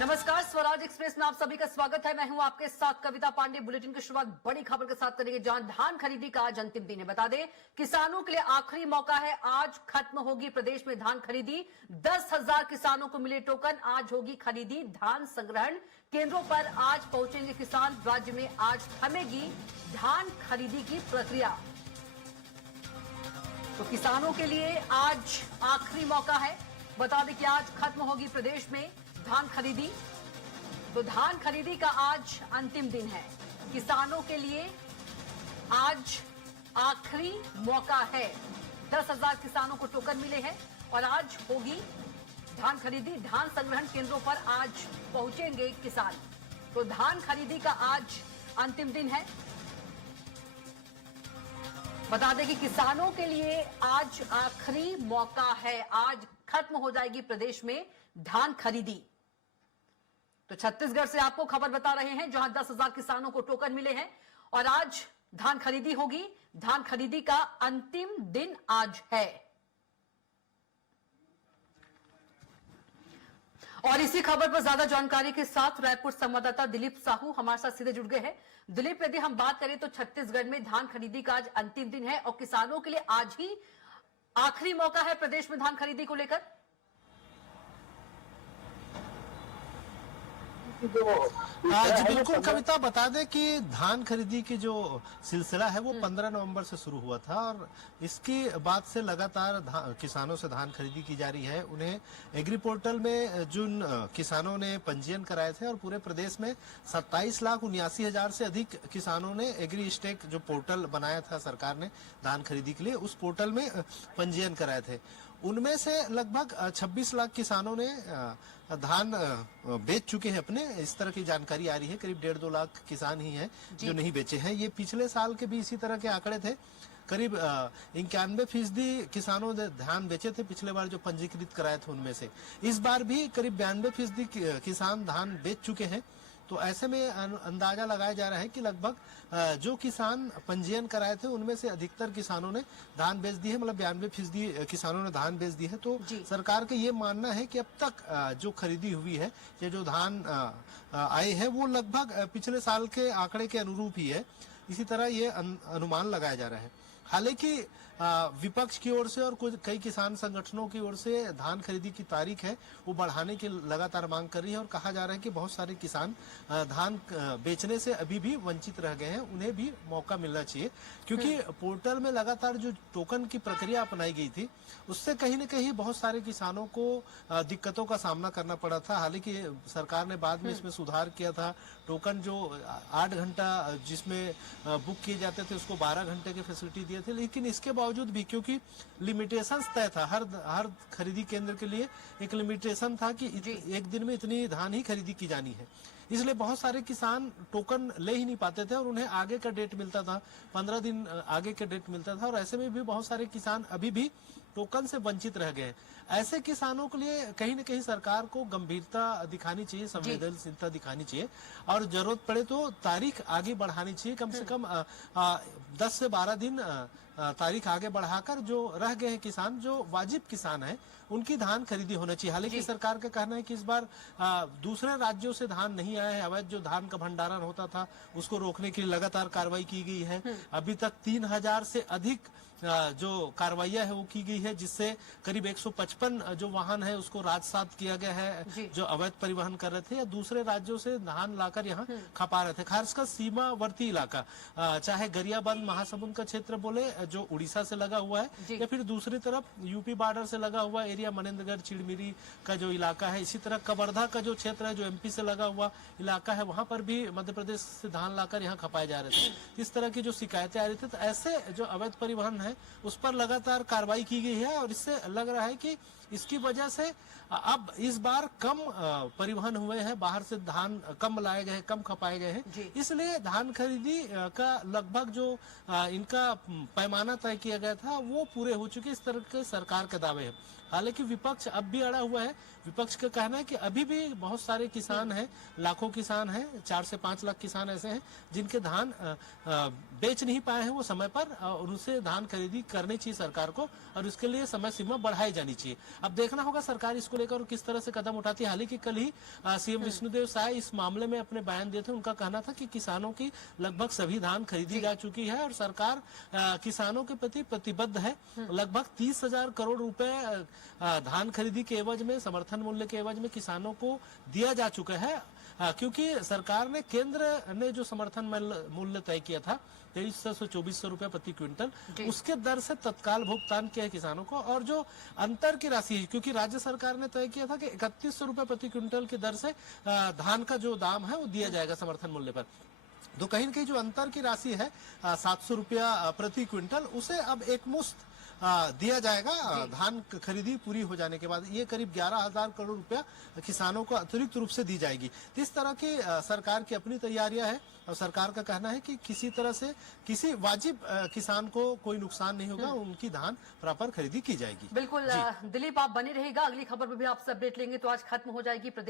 नमस्कार, स्वराज एक्सप्रेस में आप सभी का स्वागत है। मैं हूं आपके साथ कविता पांडे। बुलेटिन की शुरुआत बड़ी खबर के साथ करेंगे, जहां धान खरीदी का आज अंतिम दिन है। बता दें, किसानों के लिए आखिरी मौका है। आज खत्म होगी प्रदेश में धान खरीदी। 10,000 किसानों को मिले टोकन। आज होगी खरीदी। धान संग्रहण केंद्रों पर आज पहुंचेंगे किसान। राज्य में आज थमेगी धान खरीदी की प्रक्रिया। तो किसानों के लिए आज आखिरी मौका है। बता दें कि आज खत्म होगी प्रदेश में धान खरीदी। तो धान खरीदी का आज अंतिम दिन है। किसानों के लिए आज आखिरी मौका है। 10,000 किसानों को टोकन मिले हैं और आज होगी धान खरीदी। धान संग्रहण केंद्रों पर आज पहुंचेंगे किसान। तो धान खरीदी का आज अंतिम दिन है। बता दें कि किसानों के लिए आज आखिरी मौका है। आज खत्म हो जाएगी प्रदेश में धान खरीदी। तो छत्तीसगढ़ से आपको खबर बता रहे हैं, जहां 10,000 किसानों को टोकन मिले हैं और आज धान खरीदी होगी। धान खरीदी का अंतिम दिन आज है। और इसी खबर पर ज्यादा जानकारी के साथ रायपुर संवाददाता दिलीप साहू हमारे साथ सीधे जुड़ गए हैं। दिलीप, यदि हम बात करें तो छत्तीसगढ़ में धान खरीदी का आज अंतिम दिन है और किसानों के लिए आज ही आखिरी मौका है प्रदेश में धान खरीदी को लेकर। जी बिल्कुल कविता, बता दें कि धान खरीदी की जो सिलसिला है वो 15 नवंबर से शुरू हुआ था और इसकी बाद से लगातार किसानों से धान खरीदी की जा रही है। उन्हें एग्री पोर्टल में जिन किसानों ने पंजीयन कराए थे और पूरे प्रदेश में 27,79,000 से अधिक किसानों ने एग्री स्टेक जो पोर्टल बनाया था सरकार ने धान खरीदी के लिए, उस पोर्टल में पंजीयन कराए थे। उनमें से लगभग 26 लाख किसानों ने धान बेच चुके हैं अपने। इस तरह की जानकारी आ रही है। करीब 1.5-2 लाख किसान ही हैं जो नहीं बेचे हैं। ये पिछले साल के भी इसी तरह के आंकड़े थे। करीब 91% किसानों ने धान बेचे थे पिछले बार जो पंजीकृत कराए थे उनमें से। इस बार भी करीब 92% किसान धान बेच चुके हैं। तो ऐसे में अंदाजा लगाया जा रहा है कि लगभग जो किसान पंजीयन कराए थे उनमें से अधिकतर किसानों ने धान बेच दी है। मतलब 92% किसानों ने धान बेच दी है। तो सरकार का ये मानना है कि अब तक जो खरीदी हुई है, ये जो धान आए हैं वो लगभग पिछले साल के आंकड़े के अनुरूप ही है। इसी तरह ये अनुमान लगाया जा रहा है। हालांकि विपक्ष की ओर से और कई किसान संगठनों की ओर से धान खरीदी की तारीख है वो बढ़ाने की लगातार मांग कर रही है और कहा जा रहा है कि बहुत सारे किसान धान बेचने से अभी भी वंचित रह गए हैं। उन्हें भी मौका मिलना चाहिए, क्योंकि पोर्टल में लगातार जो टोकन की प्रक्रिया अपनाई गई थी उससे कहीं न कहीं बहुत सारे किसानों को दिक्कतों का सामना करना पड़ा था। हालांकि सरकार ने बाद में इसमें सुधार किया था। टोकन जो 8 घंटा जिसमें बुक किए जाते थे उसको 12 घंटे की फैसिलिटी दिए थे। लेकिन इसके बावजूद भी, क्योंकि लिमिटेशंस तय था, हर खरीदी केंद्र के लिए एक लिमिटेशन था कि एक दिन में इतनी धान ही खरीदी की जानी है, इसलिए बहुत सारे किसान टोकन ले ही नहीं पाते थे और उन्हें आगे का डेट मिलता था, 15 दिन आगे का डेट मिलता था। और ऐसे में भी बहुत सारे किसान अभी भी टोकन से वंचित रह गए। ऐसे किसानों के लिए कहीं न कहीं सरकार को गंभीरता दिखानी चाहिए, संवेदनशीलता दिखानी चाहिए और जरूरत पड़े तो तारीख आगे बढ़ानी चाहिए। कम से कम 10 से 12 दिन तारीख आगे बढ़ाकर जो रह गए हैं किसान, जो वाजिब किसान हैं, उनकी धान खरीदी होना चाहिए। हालांकि सरकार का कहना है कि इस बार दूसरे राज्यों से धान नहीं आया है। अवैध जो धान का भंडारण होता था उसको रोकने के लिए लगातार कार्रवाई की गई है। अभी तक 3,000 से अधिक जो कार्रवाइयां है वो की गई है, जिससे करीब 155 जो वाहन है उसको राजसात किया गया है जो अवैध परिवहन कर रहे थे या दूसरे राज्यों से धान लाकर यहाँ खपा रहे थे। खासकर सीमावर्ती इलाका, चाहे गरियाबंद महासमुंद का क्षेत्र बोले जो उड़ीसा से लगा हुआ है, या फिर दूसरी तरफ यूपी बॉर्डर से लगा हुआ एरिया मनेंद्रगढ़ चिड़मिरी का जो इलाका है, इसी तरह कवर्धा का जो क्षेत्र है जो एमपी से लगा हुआ इलाका है, वहां पर भी मध्य प्रदेश से धान लाकर यहाँ खपाए जा रहे थे। इस तरह की जो शिकायतें आ रही थी, तो ऐसे जो अवैध परिवहन है उस पर लगातार कार्रवाई की गई है और इससे लग रहा है कि इसकी वजह से अब इस बार कम परिवहन हुए हैं, बाहर से धान कम लाए गए हैं, कम खपाए गए हैं। इसलिए धान खरीदी का लगभग जो इनका पैमाना तय किया गया था वो पूरे हो चुके, इस तरह के सरकार के दावे हैं। हालांकि विपक्ष अब भी अड़ा हुआ है। विपक्ष का कहना है कि अभी भी बहुत सारे किसान हैं, लाखों किसान हैं, 4 से 5 लाख किसान ऐसे हैं जिनके धान बेच नहीं पाए हैं वो समय पर, और उनसे धान खरीदी करनी चाहिए सरकार को और उसके लिए समय सीमा बढ़ाई जानी चाहिए। अब देखना होगा सरकार इसको लेकर किस तरह से कदम उठाती है। हालांकि कल ही सीएम विष्णुदेव साय इस मामले में अपने बयान दिए थे। उनका कहना था कि किसानों की लगभग सभी धान खरीदी जा चुकी है और सरकार किसानों के प्रति प्रतिबद्ध है। लगभग 30,000 करोड़ रुपए धान खरीदी के एवज में, समर्थन मूल्य के एवज में किसानों को दिया जा चुका है, क्योंकि सरकार ने, केंद्र ने जो समर्थन मूल्य तय किया था 2300 से 2400 रुपए प्रति क्विंटल, उसके दर से तत्काल भुगतान किया है किसानों को। और जो अंतर की राशि है, क्योंकि राज्य सरकार ने तय किया था कि 3100 रुपए प्रति क्विंटल की दर से धान का जो दाम है वो दिया जाएगा समर्थन मूल्य पर। तो कहीं न कहीं जो अंतर की राशि है 700 रुपया प्रति क्विंटल, उसे अब एक मुश्त दिया जाएगा धान खरीदी पूरी हो जाने के बाद। ये करीब 11,000 करोड़ रुपया किसानों को अतिरिक्त रूप से दी जाएगी। तो इस तरह की सरकार की अपनी तैयारियां हैं और सरकार का कहना है कि किसी तरह से किसी वाजिब किसान को कोई नुकसान नहीं होगा, उनकी धान प्रॉपर खरीदी की जाएगी। बिल्कुल दिलीप, आप बने रहेगा, अगली खबर में भी आपसे अपडेट लेंगे। तो आज खत्म हो जाएगी प्रदेश